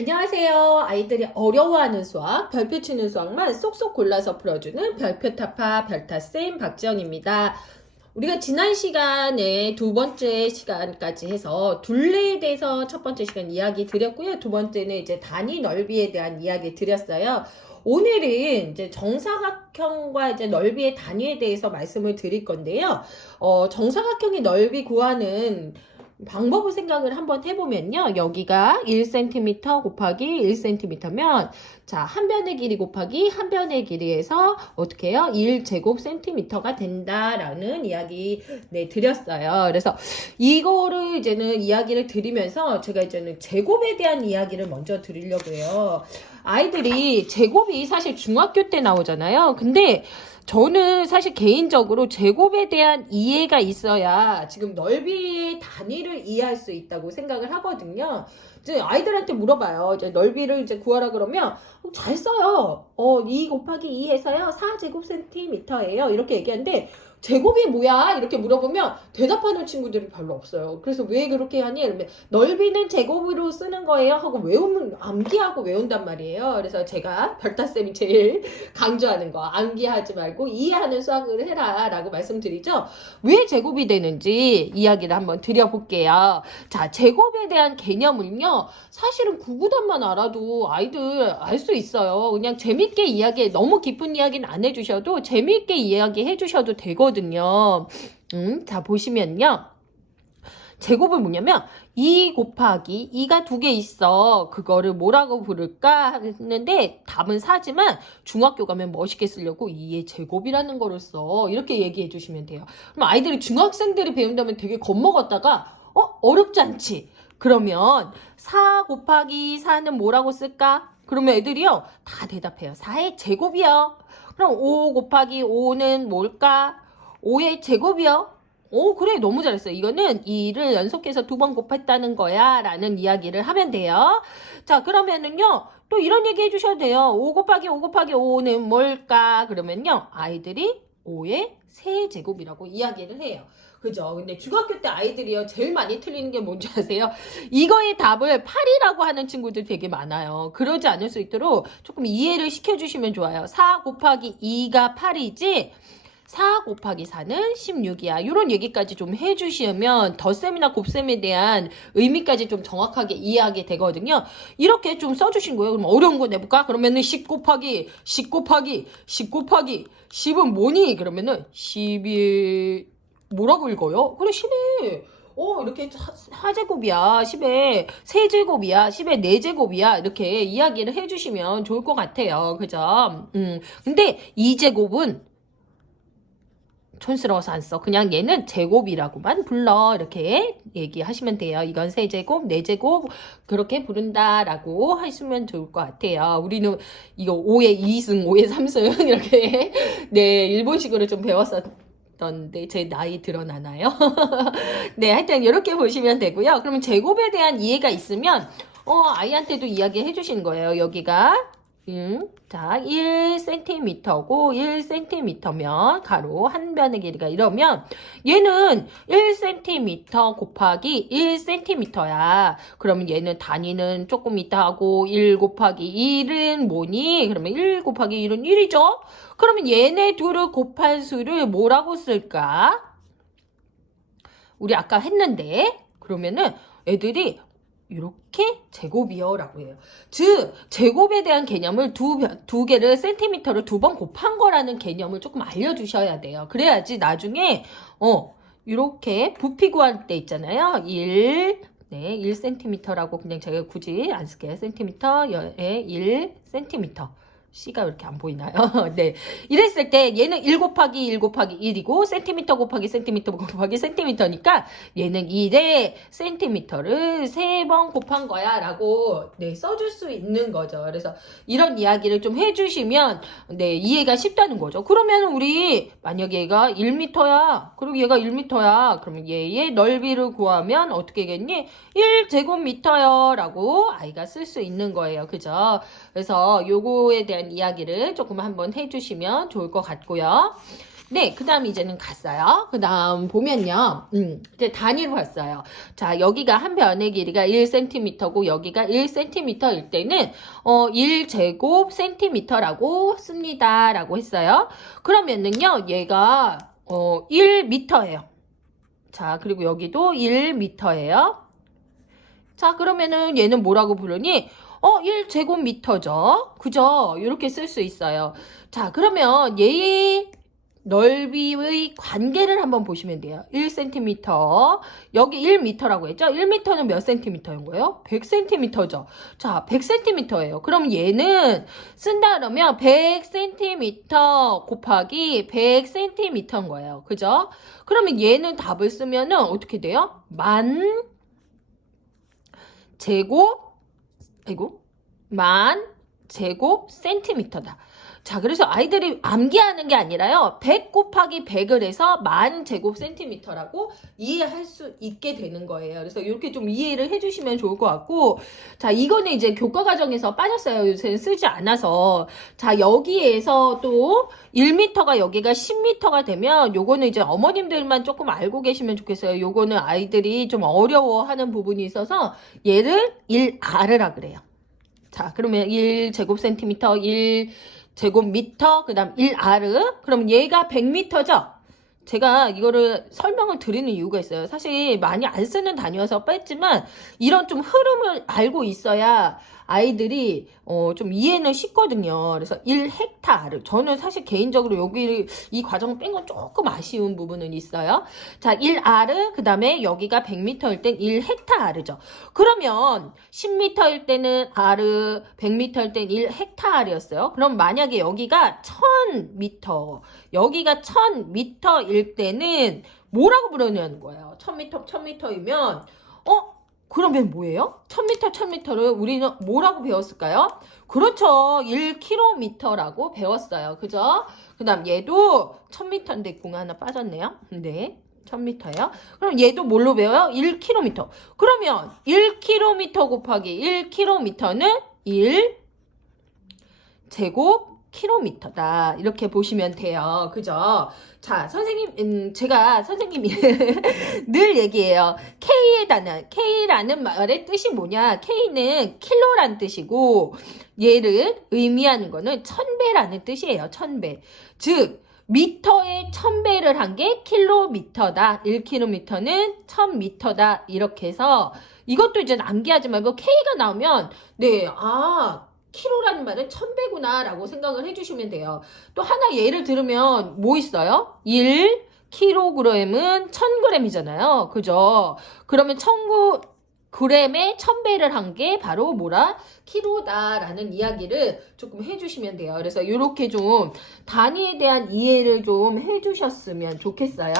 안녕하세요. 아이들이 어려워하는 수학, 별표 치는 수학만 쏙쏙 골라서 풀어주는 별표타파 별타쌤 박지영입니다. 우리가 지난 시간에 두 번째 시간까지 해서 둘레에 대해서 첫 번째 시간 이야기 드렸고요. 두 번째는 이제 단위 넓이에 대한 이야기 드렸어요. 오늘은 이제 정사각형과 이제 넓이의 단위에 대해서 말씀을 드릴 건데요. 정사각형의 넓이 구하는 방법을 생각을 한번 해보면요. 여기가 1cm 곱하기 1cm면 자, 한 변의 길이 곱하기 한 변의 길이에서 어떻게 해요? 1제곱cm가 된다라는 이야기 드렸어요. 그래서 이거를 이제는 이야기를 드리면서 제가 이제는 제곱에 대한 이야기를 먼저 드리려고 해요. 아이들이 제곱이 사실 중학교 때 나오잖아요. 근데 저는 사실 개인적으로 제곱에 대한 이해가 있어야 지금 넓이의 단위를 이해할 수 있다고 생각을 하거든요. 이제 아이들한테 물어봐요. 이제 넓이를 이제 구하라 그러면 잘 써요. 2 곱하기 2에서요 4제곱cm예요. 이렇게 얘기하는데 제곱이 뭐야? 이렇게 물어보면 대답하는 친구들이 별로 없어요. 그래서 왜 그렇게 하니? 그러면 넓이는 제곱으로 쓰는 거예요 하고 외우면 암기하고 외운단 말이에요. 그래서 제가 별다쌤이 제일 강조하는 거 암기하지 말고 이해하는 수학을 해라 라고 말씀드리죠. 왜 제곱이 되는지 이야기를 한번 드려볼게요. 자, 제곱에 대한 개념을요. 사실은 구구단만 알아도 아이들 알 수 있어요. 그냥 재밌게 이야기, 너무 깊은 이야기는 안 해주셔도 재밌게 이야기 해주셔도 되거든요. 자, 보시면요. 제곱은 뭐냐면 2 곱하기 2가 두 개 있어. 그거를 뭐라고 부를까 했는데 답은 4지만 중학교 가면 멋있게 쓰려고 2의 제곱이라는 거를 써. 이렇게 얘기해 주시면 돼요. 그럼 아이들이 중학생들이 배운다면 되게 겁먹었다가 어렵지 않지? 그러면 4 곱하기 4는 뭐라고 쓸까? 그러면 애들이요 다 대답해요. 4의 제곱이요. 그럼 5 곱하기 5는 뭘까? 5의 제곱이요. 오, 그래. 너무 잘했어요. 이거는 2를 연속해서 두 번 곱했다는 거야. 라는 이야기를 하면 돼요. 자, 그러면은요. 또 이런 얘기 해주셔도 돼요. 5 곱하기 5 곱하기 5는 뭘까? 그러면요. 아이들이 5의 세제곱이라고 이야기를 해요. 그죠? 근데 중학교 때 아이들이요. 제일 많이 틀리는 게 뭔지 아세요? 이거의 답을 8이라고 하는 친구들 되게 많아요. 그러지 않을 수 있도록 조금 이해를 시켜주시면 좋아요. 4 곱하기 2가 8이지 4 곱하기 4는 16이야. 이런 얘기까지 좀 해주시면 덧셈이나 곱셈에 대한 의미까지 좀 정확하게 이해하게 되거든요. 이렇게 좀 써주신 거예요. 그럼 어려운 거 내볼까? 그러면은 10 곱하기 10 곱하기 10 곱하기 10은 뭐니? 그러면은 10이 뭐라고 읽어요? 그래 10에 이렇게 4제곱이야. 10의 세제곱이야. 10의 4제곱이야. 이렇게 이야기를 해주시면 좋을 것 같아요. 그죠? 근데 2제곱은 촌스러워서 안 써. 그냥 얘는 제곱이라고만 불러. 이렇게 얘기하시면 돼요. 이건 세제곱, 네제곱 그렇게 부른다라고 하시면 좋을 것 같아요. 우리는 이거 5의 2승, 5의 3승 이렇게 일본식으로 좀 배웠었던데 제 나이 드러나나요? 네, 하여튼 이렇게 보시면 되고요. 그러면 제곱에 대한 이해가 있으면 아이한테도 이야기해 주시는 거예요. 여기가 자, 1cm고 1cm면 가로 한 변의 길이가 이러면 얘는 1cm 곱하기 1cm야. 그러면 얘는 단위는 조금 이따 하고 1 곱하기 1은 뭐니? 그러면 1 곱하기 1은 1이죠? 그러면 얘네 둘을 곱한 수를 뭐라고 쓸까? 우리 아까 했는데 그러면은 애들이 이렇게 제곱이요 라고 해요. 즉 제곱에 대한 개념을 두 개를 센티미터를 두 번 곱한 거라는 개념을 조금 알려주셔야 돼요. 그래야지 나중에 이렇게 부피 구할 때 있잖아요. 1cm라고 그냥 제가 굳이 안 쓸게요. 센티미터에 1cm. C가 왜 이렇게 안 보이나요? 네. 이랬을 때 얘는 1 곱하기 1 곱하기 1이고 센티미터 곱하기 센티미터 곱하기 센티미터니까 얘는 1에 센티미터를 3번 곱한 거야 라고 써줄 수 있는 거죠. 그래서 이런 이야기를 좀 해주시면 이해가 쉽다는 거죠. 그러면 우리 만약에 얘가 1m야. 그리고 얘가 1m야. 그러면 얘의 넓이를 구하면 어떻게 겠니? 1제곱미터요 라고 아이가 쓸 수 있는 거예요. 그죠? 그래서 요거에 대한 이야기를 조금 한번 해주시면 좋을 것 같고요. 네, 그 다음 이제는 갔어요. 그 다음 보면요. 이제 단위로 봤어요. 자, 여기가 한 변의 길이가 1cm고 여기가 1cm일 때는 1제곱 cm라고 씁니다. 라고 했어요. 그러면은요, 얘가 1m예요. 자, 그리고 여기도 1m예요. 자, 그러면은 얘는 뭐라고 부르니? 1제곱미터죠. 그죠? 이렇게 쓸 수 있어요. 자, 그러면 얘의 넓이의 관계를 한번 보시면 돼요. 1cm. 여기 1m라고 했죠? 1m는 몇 cm인 거예요? 100cm죠. 자, 100cm예요. 그럼 얘는 쓴다 그러면 100cm 곱하기 100cm인 거예요. 그죠? 그러면 얘는 답을 쓰면은 어떻게 돼요? 만 제곱 센티미터다. 자, 그래서 아이들이 암기하는 게 아니라요. 100 곱하기 100을 해서 만 제곱 센티미터라고 이해할 수 있게 되는 거예요. 그래서 이렇게 좀 이해를 해주시면 좋을 것 같고, 자, 이거는 이제 교과 과정에서 빠졌어요. 요새는 쓰지 않아서. 자, 여기에서 또 1m가 여기가 10m가 되면 요거는 이제 어머님들만 조금 알고 계시면 좋겠어요. 요거는 아이들이 좀 어려워하는 부분이 있어서 얘를 1R이라 그래요. 자, 그러면 1제곱센티미터, 1제곱미터, 그 다음 1R. 그럼 얘가 100m죠? 제가 이거를 설명을 드리는 이유가 있어요. 사실 많이 안 쓰는 단위여서 뺐지만 이런 좀 흐름을 알고 있어야 아이들이 좀 이해는 쉽거든요. 그래서 1헥타르. 저는 사실 개인적으로 여기 이 과정을 뺀 건 조금 아쉬운 부분은 있어요. 자, 1R, 그 다음에 여기가 100m일 땐 1헥타르죠. 그러면 10m일 때는 R, 100m일 땐 1헥타르였어요. 그럼 만약에 여기가 1000m, 여기가 1000m일 때는 뭐라고 부르냐는 거예요. 1000m, 1000m이면 그러면 뭐예요? 1000m, 1000m를 우리는 뭐라고 배웠을까요? 그렇죠. 1km라고 배웠어요. 그죠? 그 다음 얘도 1000m인데 공 하나 빠졌네요. 네. 1000m예요. 그럼 얘도 뭘로 배워요? 1km. 그러면 1km 곱하기 1km는 1제곱킬로미터다. 이렇게 보시면 돼요. 그죠? 자, 선생님, 제가 선생님이 늘 얘기해요. K라는 말의 뜻이 뭐냐? K는 킬로란 뜻이고, 얘를 의미하는 거는 1000배라는 뜻이에요. 1000배. 즉, 미터에 1000배를 한 게 킬로미터다. 1km는 1000m다. 이렇게 해서, 이것도 이제 암기하지 말고 K가 나오면, 네, 키로라는 말은 1000배구나 라고 생각을 해주시면 돼요. 또 하나 예를 들으면 뭐 있어요? 1kg은 1000g이잖아요. 그죠? 그러면 1000g에 1000배를 한 게 바로 뭐라? 키로다라는 이야기를 조금 해주시면 돼요. 그래서 이렇게 좀 단위에 대한 이해를 좀 해주셨으면 좋겠어요.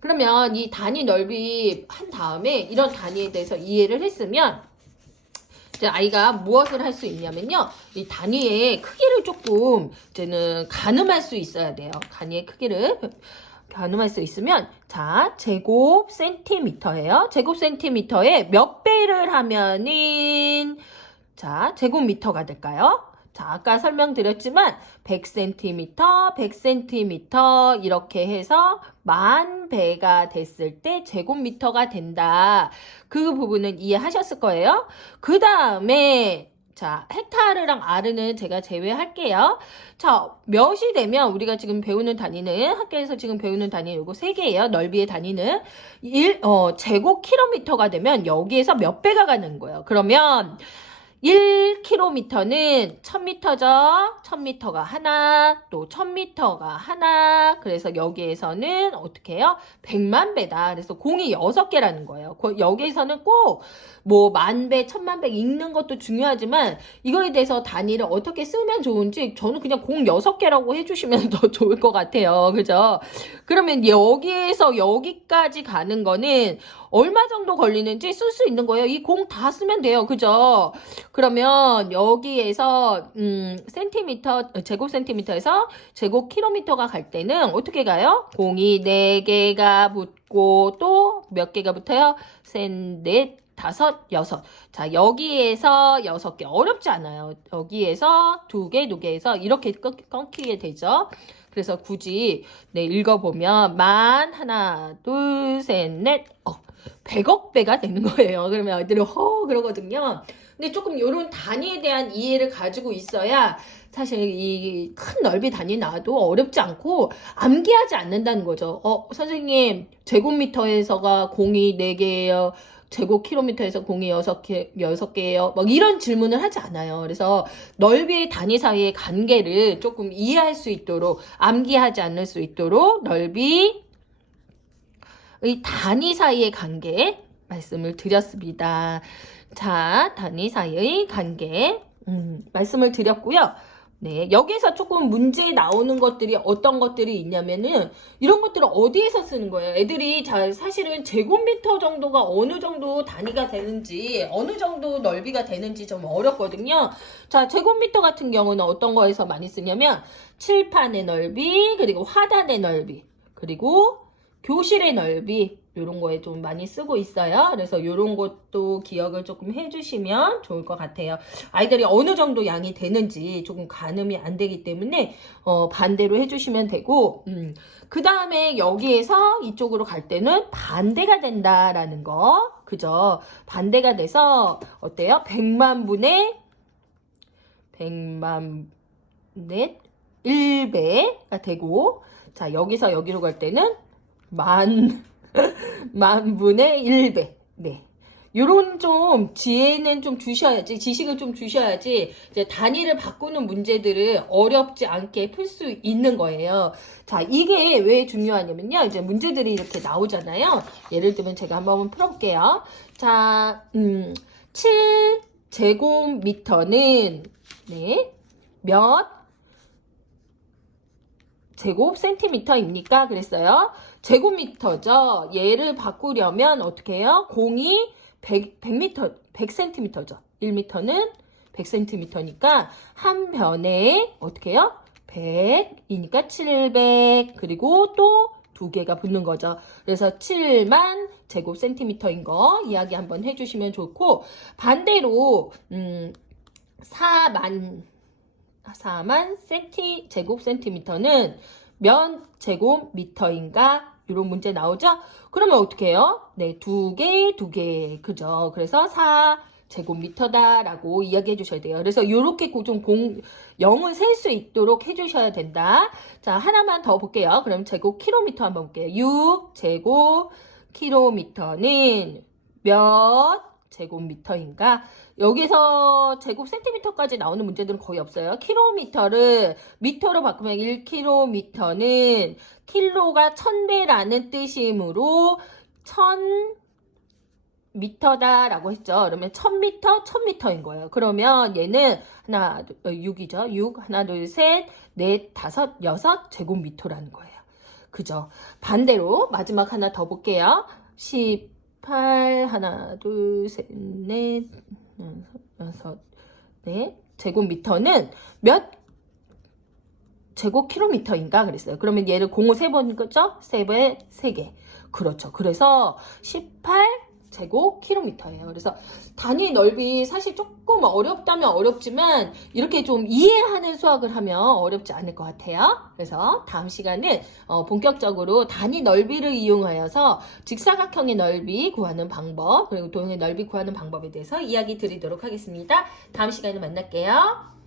그러면 이 단위 넓이 한 다음에 이런 단위에 대해서 이해를 했으면 아이가 무엇을 할 수 있냐면요. 이 단위의 크기를 조금 이제는 가늠할 수 있어야 돼요. 단위의 크기를 가늠할 수 있으면 자, 제곱 센티미터예요. 제곱 센티미터에 몇 배를 하면은 자, 제곱미터가 될까요? 자, 아까 설명드렸지만 100cm, 100cm 이렇게 해서 10,000배가 됐을 때 제곱미터가 된다. 그 부분은 이해하셨을 거예요. 그 다음에 자, 헥타르랑 R는 제가 제외할게요. 자, 몇이 되면 우리가 지금 배우는 단위는 학교에서 지금 배우는 단위 요거 3개예요. 넓이의 단위는 제곱킬로미터가 되면 여기에서 몇 배가 가는 거예요. 그러면 1km는 1000m죠. 1000m가 하나, 또 1000m가 하나. 그래서 여기에서는 어떻게 해요? 100만 배다. 그래서 공이 6개라는 거예요. 여기에서는 꼭 뭐 10,000배, 10,000만 배 읽는 것도 중요하지만 이거에 대해서 단위를 어떻게 쓰면 좋은지 저는 그냥 공 6개라고 해주시면 더 좋을 것 같아요. 그죠? 그러면 여기에서 여기까지 가는 거는 얼마 정도 걸리는지 쓸 수 있는 거예요. 이 공 다 쓰면 돼요. 그죠? 그러면 여기에서 제곱센티미터에서 제곱킬로미터가 갈 때는 어떻게 가요? 공이 4개가 붙고 또 몇 개가 붙어요? 셋, 넷, 다섯, 여섯. 자, 여기에서 6개. 어렵지 않아요. 여기에서 2개, 2개에서 이렇게 끊기게 되죠. 그래서 굳이 네, 읽어보면 만 하나 둘 셋 넷 100억 배가 되는 거예요. 그러면 아이들이 그러거든요. 근데 조금 이런 단위에 대한 이해를 가지고 있어야 사실 이 큰 넓이 단위 나와도 어렵지 않고 암기하지 않는다는 거죠. 선생님 제곱미터에서가 공이 4개예요. 제곱킬로미터에서 공이 6개예요. 막 이런 질문을 하지 않아요. 그래서 넓이의 단위 사이의 관계를 조금 이해할 수 있도록 암기하지 않을 수 있도록 넓이의 단위 사이의 관계 말씀을 드렸습니다. 자, 단위 사이의 관계 말씀을 드렸고요. 네, 여기서 조금 문제에 나오는 것들이 어떤 것들이 있냐면은 이런 것들을 어디에서 쓰는 거예요? 애들이 사실은 제곱미터 정도가 어느 정도 단위가 되는지 어느 정도 넓이가 되는지 좀 어렵거든요. 자, 제곱미터 같은 경우는 어떤 거에서 많이 쓰냐면 칠판의 넓이, 그리고 화단의 넓이, 그리고 교실의 넓이 이런 거에 좀 많이 쓰고 있어요. 그래서 이런 것도 기억을 조금 해주시면 좋을 것 같아요. 아이들이 어느 정도 양이 되는지 조금 가늠이 안 되기 때문에 반대로 해주시면 되고 그 다음에 여기에서 이쪽으로 갈 때는 반대가 된다라는 거 그죠? 반대가 돼서 어때요? 100만 분의 1배가 되고 자 여기서 여기로 갈 때는 만분의 1배. 네. 요런 좀 지혜는 좀 주셔야지, 지식을 좀 주셔야지, 이제 단위를 바꾸는 문제들을 어렵지 않게 풀 수 있는 거예요. 자, 이게 왜 중요하냐면요. 이제 문제들이 이렇게 나오잖아요. 예를 들면 제가 한번 풀어볼게요. 자, 7제곱미터는, 네, 몇 제곱 센티미터입니까? 그랬어요. 제곱미터죠. 얘를 바꾸려면 어떻게 해요? 공이 100m, 100cm죠. 1m는 100cm니까 한 변에 어떻게 해요? 100이니까 700 그리고 또 2개가 붙는 거죠. 그래서 7만 제곱센티미터인 거 이야기 한번 해주시면 좋고 반대로 4만 제곱센티미터는 몇 제곱미터인가? 이런 문제 나오죠? 그러면 어떻게 해요? 네, 2개. 그죠? 그래서 4제곱미터다라고 이야기해 주셔야 돼요. 그래서 이렇게 좀 0을 셀 수 있도록 해 주셔야 된다. 자, 하나만 더 볼게요. 그럼 제곱킬로미터 한번 볼게요. 6제곱킬로미터는 몇 제곱미터인가? 여기서 제곱센티미터까지 나오는 문제들은 거의 없어요. 킬로미터를 미터로 바꾸면 1킬로미터는 킬로가 1000배라는 뜻이므로 1000미터다라고 했죠. 그러면 1000미터인 거예요. 그러면 얘는 6이죠. 6, 하나, 둘, 셋, 넷, 다섯, 여섯 제곱미터라는 거예요. 그죠? 반대로 마지막 하나 더 볼게요. 18, 하나, 둘, 셋, 넷, 여섯, 네. 제곱미터는 몇 제곱킬로미터인가 그랬어요. 그러면 얘를 공을 3번 거죠? 3개. 그렇죠. 그래서 18제곱킬로미터예요. 그래서 단위 넓이 사실 조금 어렵다면 어렵지만 이렇게 좀 이해하는 수학을 하면 어렵지 않을 것 같아요. 그래서 다음 시간은 본격적으로 단위 넓이를 이용하여서 직사각형의 넓이 구하는 방법 그리고 도형의 넓이 구하는 방법에 대해서 이야기 드리도록 하겠습니다. 다음 시간에 만날게요.